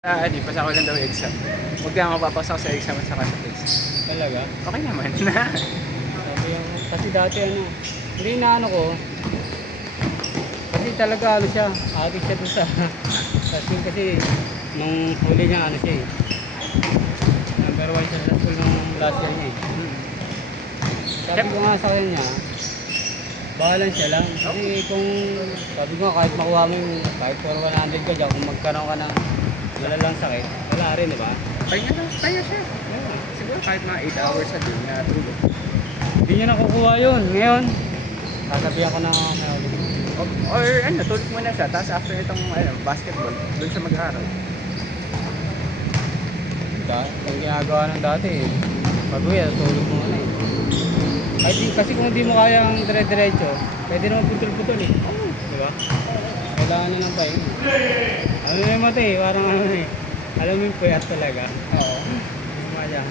Di pasa ko lang daw yung exam. Huwag kang mapapasok sa exam at saka sa quiz. Talaga? Okay naman. Sabi yung, kasi dati ano, hindi na ano ko, kasi talaga ano siya, adik siya dun sa, kasi nung huli niya ano siya eh, number 1 siya sa school nung last year niya eh. Sabi ko nga sa kanya, bahalan siya lang. Kasi kung, sabi ko nga kahit makuha mo yung, kahit for 100 ka dyan, kung magkaroon ka ng malalang sakit, wala rin, di ba? Kaya siya. Yeah. Siguro kahit mga 8 hours a day na tulog. Hindi niya nakukuha yun. Ngayon, sasabihan ko na Or ano, tulog muna siya. Tapos after itong basketball, doon siya mag-aaral. ang ginagawa ng dati eh. Pag uwi, tulog mo na eh. Kasi kung hindi mo kaya ang dire-diretso, pwede naman putol-putol eh. Di ba? Kailangan niya ng pahinga. Ano na yung mata eh, parang ano eh. Alam mo yung puyat talaga. Oo. Maya.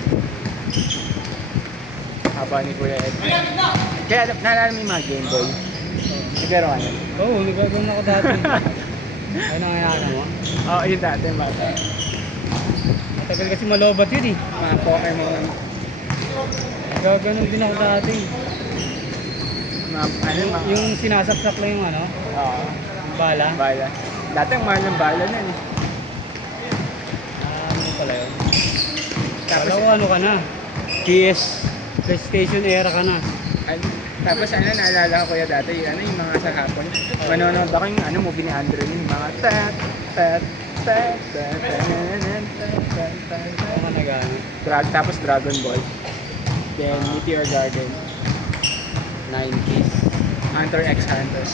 Haba ni Kuya Ed. Kaya naalala mo yung mga Game Boy? Naglaro ka na? Oo, nagagawin ako dati. Ay nangayaan mo? Oo, yun dati bata. Matagal kasi malobat yun eh. Mga Pokemon. Gaganon din ako dati. Mga Yung sinasaksak lang yung ano, Oo. yung bala. Bala. Dati ang mahal ng bala nun eh. Ano pala yun? Tapos, Kala ko ano ka na? PlayStation era ka na. tapos naalala ko Kuya dati yung mga sa hapon. Manonood ako yung movie ni Andrew yung mga tat tat tat tat tat tat. Ako ka nag-ano? Tapos Dragon Ball. Then Meteor Garden. 90s. Hunter x Hunter.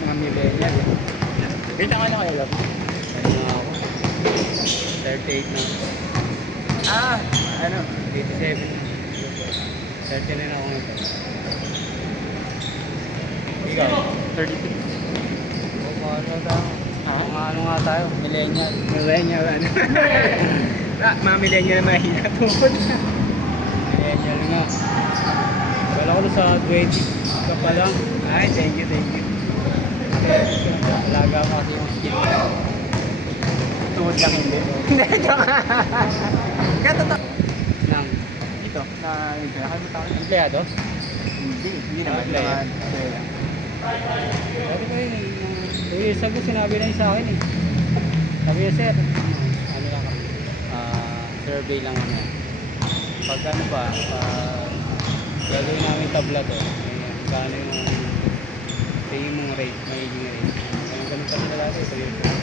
Mga millennial eh. Wait lang kayo love. Ano na ako? 38 na. Ah, 87. 39 ako ngayon. Ikaw? 33. Oo, ano tayo? Ha? Mga ano nga tayo? Millennial. Millennial mga millennial na mahina tungkol. Millennial nga. Wala ko na sa 20 ka pa lang. Ay, thank you. Alaga ko kasi yung skin. Tuhod lang hindi. Kaya totoo. Nang Ito, nakalimutan ko. empleyado? Hindi naman. Player. Dati ko yun, 2 years ago sinabi na yun sa akin eh. Sabi niya, sir, ano lang kami, survey lang ano. Pag ano ba, gagawin namin tabla to, kano yung paying mong rate, magiging rate. Ganun pa sila dati, 3 years ago.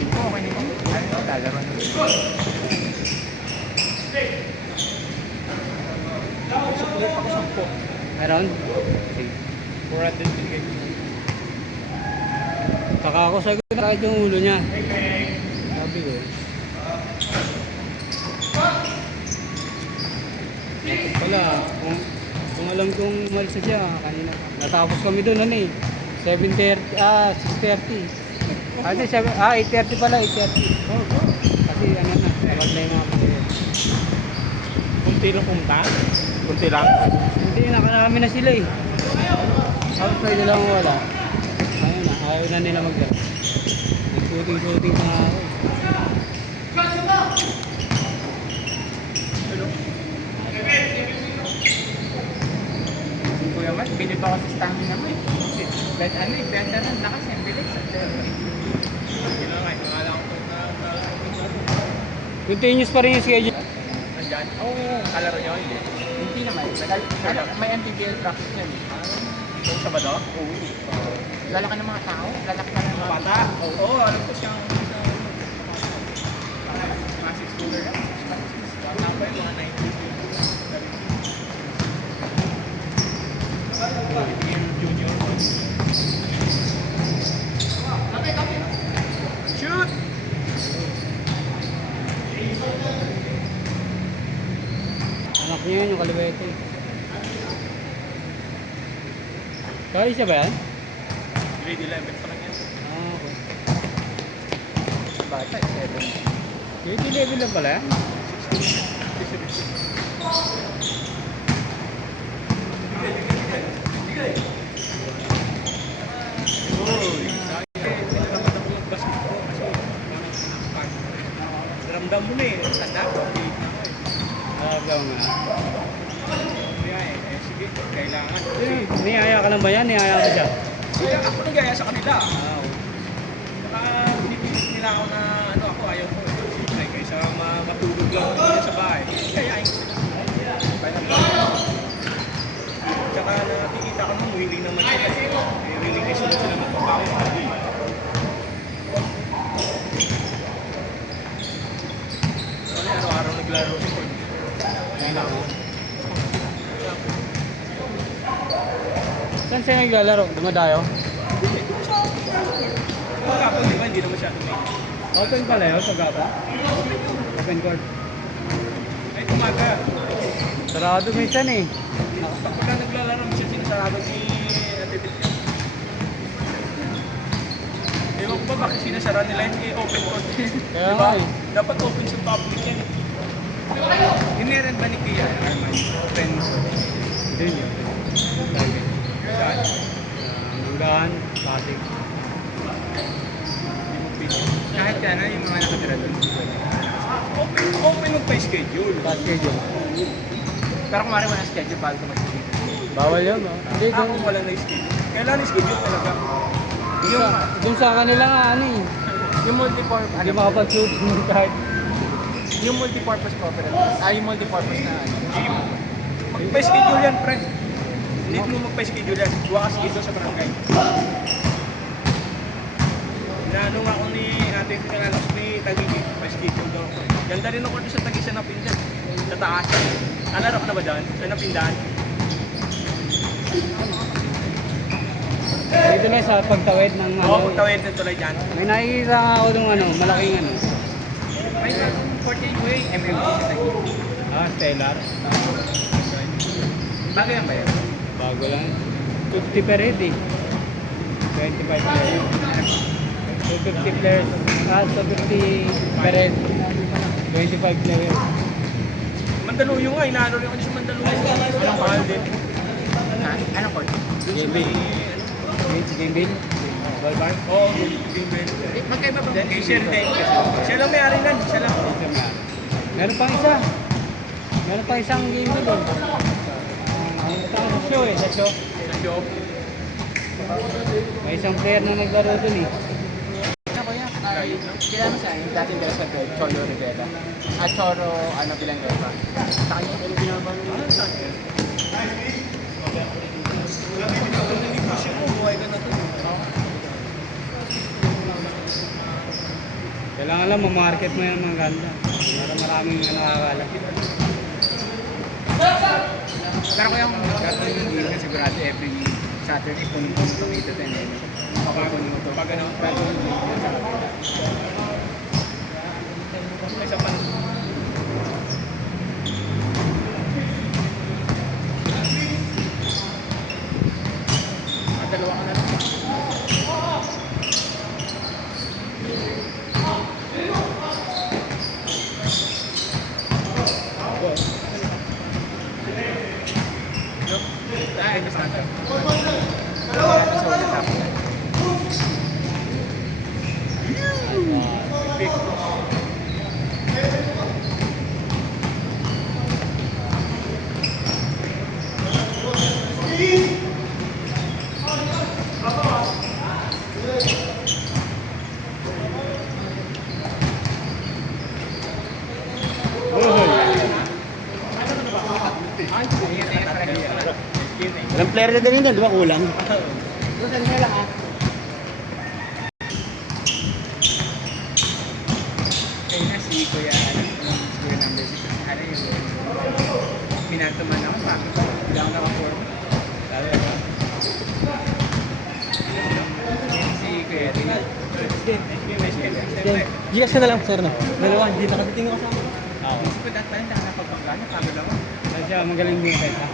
Hindi ko okay naman. Ano, lalaro na. Suklit ako 10. Meron? Sige. 400 binigay ko. Saka ako sagot na kahit yung ulo niya. Sabi ko. Wala, kung alam kong umalis na siya kanina. Natapos kami doon ano eh. 7:30, 6:30. 8:30 pala, 8:30. Kasi ano na, dapat na yung mga kapatid. Kunti lang pumunta? Kunti lang? Hindi, nakarami na sila eh. Tapos may dalawang wala. Ayun na, ayaw na nila mag-dala. Shooting na ako. Kuya Mat, bilib ako sa stamina mo eh. Bet veteran na kasi, ang bilis. Continuous pa rin yung schedule. Andyan? Oo, kalaro nyo, hindi. Hindi naman. May anti-bail practice yan. Ito sa Sabado? Oo. Lalaki ng mga tao? Lalaki na ng mga bata? Oo, alam ko siyang mga 6-footer yan. Bata pa yung mga 90. Junior. Shoot! Anak niya yun, yung kaliwete. Kaya siya ba yan? Grade 11 pa lang yan. Okay. Bata, 7. Grade 11 lang pala yan? Uy, sayang. Tanda mo na eh. Tanda ko. Alaga mo na. Kaya sige, kailangan. Niyaya ka lang ba yan? Niyaya mo siya? Sila, ako nagaya sa kanila. Oo. Saka pinipilit nila ako na ano ako, ayaw ko. Ay, kaysa matulog lang ako dito sa bahay. Kayain ko sila. Tsaka nakikita ko nung willing naman sila. Willing din sila magpapawi. Ano araw-araw naglaro si Ford. Saan siya naglalaro? Dumadayo? Kapag di ba, hindi na masyado may. Open pala yun sa gapa? Open court. Ay, umaga. Sarado minsan eh. Pagka naglalaro siya, sinasarado ni Ate Beth. Ewan ko ba bakit sinasara nila yung open court? Kaya Diba? nga eh. Dapat open sa public yan. Iniran ba ni Kia Arman? Friends. Doon yun. Private. Saan? Manggahan, Pasig. Kahit ka na yung mga nakatira doon. Open mo pa schedule. Pa-schedule. Pero kung maaaring wala schedule, bago ka mag-schedule. Bawal yun, no? Hindi, Ako wala na schedule. Kailangan schedule talaga. Doon sa kanila nga, ano eh. Yung multi-purpose, Hindi makapag-shoot kahit. yung multi-purpose cooperative, yung multi-purpose na ano. Magpa-schedule yan, pre. Hindi mo magpa-schedule yan. Buwa ka schedule sa barangay. Inaano nga ako ni ate pinalakas ni Tagigi, pa-schedule daw ako. Ganda rin ako doon sa Tagig sa Napindan. Sa taas. Alarap na ba dyan? Sa Napindan? Dito na sa pagtawid ng Oo, pagtawid na tulay dyan. May nakikita nga ako ng ano, malaking ano. May 14 way MMG sa Tagig. Stellar. Bagay yan ba yan? Bago lang. 50 per head eh. 25 players. 250 players. 250 per head. 25 players. Mandaluyong nga, inaano rin ako sa Mandaluyong. Anong mahal din? Ha? Anong court? Game bill. Game bill. Ballpark. Oo, game bill. Magkaiba ba? Share din kasi. Siya lang may-ari nun, siya lang. Meron pang isa. Meron pang isang game bill doon. Sa show eh, sa show. Sa show. May isang player na naglaro doon eh. Ano ko yan? Kailan mo siya? Yung dating dala sa Cholo Rivera. Choro, ano bilang Reva. Sa kanya, ano binabang mo? Ano sa kanya? Kailangan lang ma-market mo yan mga ganda. Para maraming nakakala. Pero kaya kung gagawin yung deal ka sigurado every Saturday puno-puno itong 8 to 10 eh. Papakunin mo ito. Pag ano, gagawin yung deal ka. Isa pa. Dalawa ka na lang. Ay, mas nata. Sa ulit tapos. Big. Ilang player na din yun, di ba kulang? Doon sa lang ah. Kaya na si Kuya, Kuya number 6, ano yung pinatuman ako, bakit hindi ako nakaform. Si Kuya, Gigas na lang, sir, no? Dalawa, hindi nakatiting ako sa amin. Oo. Isip ko dahil tayo nakapagpagplano, pagod ako. Kasi magaling mo yung pesa.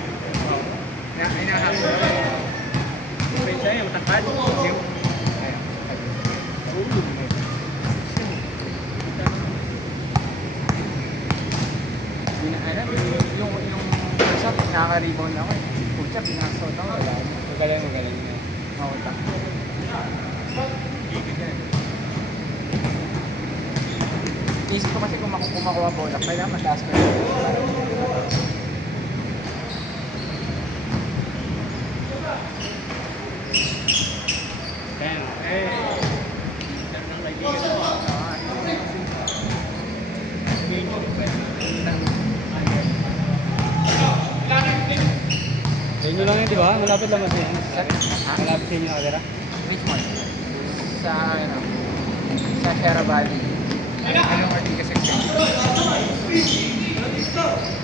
Inahapon ko. Pwede siya yung matangkad. Yung... Hindi na alam, yung shot, nakaka-rebound ako eh. Pucha, pinakasot ako. Magaling. Mawata. Inisip ko kasi kung kumakuha bola, kailangan mataas ko yun. Kaya, eh, Meron ng kaibigan ko. sa inyo lang yun, di ba? Malapit naman sa inyo. Ha? Malapit sa inyo nakatira. Which one? Sa ano? Sa Sierra Valley. Anong Ortiga section?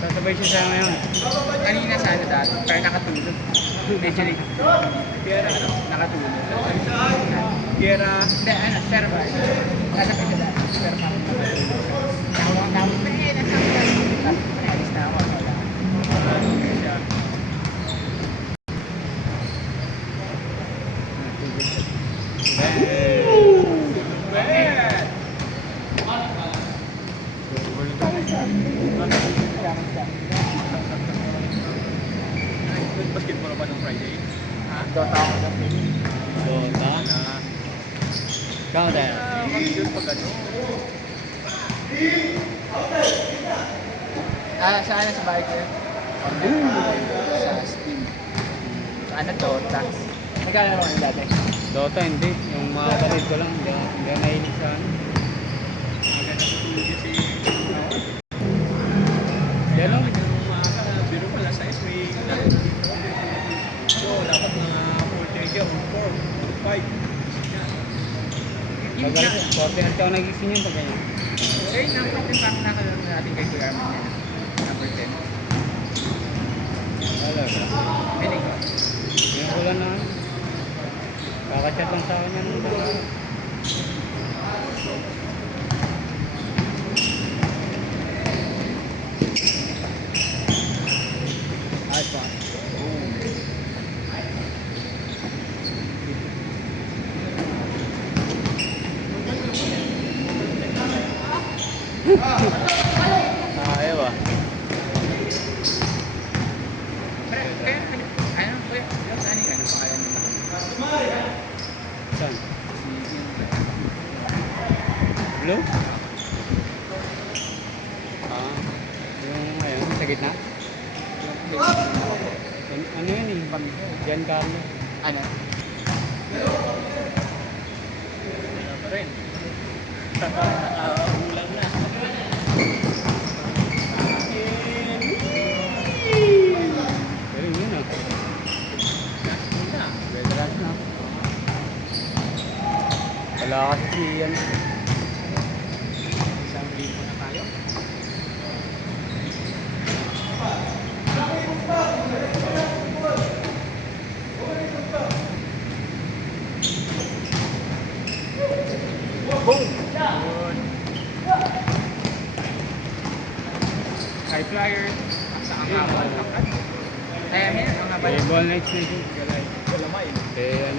Sasabay siya sa ngayon. Kanina sa ano dati, pero nakatulog. Medyo late. Kaya ano? Nakatulog. Kaya, hindi ano, Sierra Valley. Lalapit ka dati, pero parang nakatulog. Tawag na nasa tapos alis na ako. Kaya siya. Basketball ba nung Friday? Ha? Dota ako dati. Dota. Ikaw din. Mag-shoot pag ano. Saan sa bahay ko yun? Sa Steam. Sa ano Dota? Nagkalaro ko yung dati. Dota hindi. Yung mga kapatid ko lang. Hindi ako mahilig sa ano. Maganda sa tulog kasi. Yan lang. Biro pala sa may laro dito. So, dapat mga 4:30 o 4 5. Pag 40 ako nagising yun pag ganyan. Eh, number 10 pa ako nakalaro natin kay Kuya Armin. Number 10. Talaga. Pinig ko. Yung ulan na ano. Kakachat lang sa akin yan. Ayos ba? Ayaw ah. Kaya, ano, Kuya? Ano yung ano pangalan nila? Saan? Si Blue? Ah. Yung ayun, sa gitna? Ano yun eh? Giancarlo. ano? Wala pa rin. Ulang na. Pero yun ah. Last na. Veteran na. Wala kasi si yan. Isang libo na tayo. Boom! Good. High flyer. Sa ang haba. Kaya yan, ang haba. Eh, ball nights na yun. Galamay. Eh,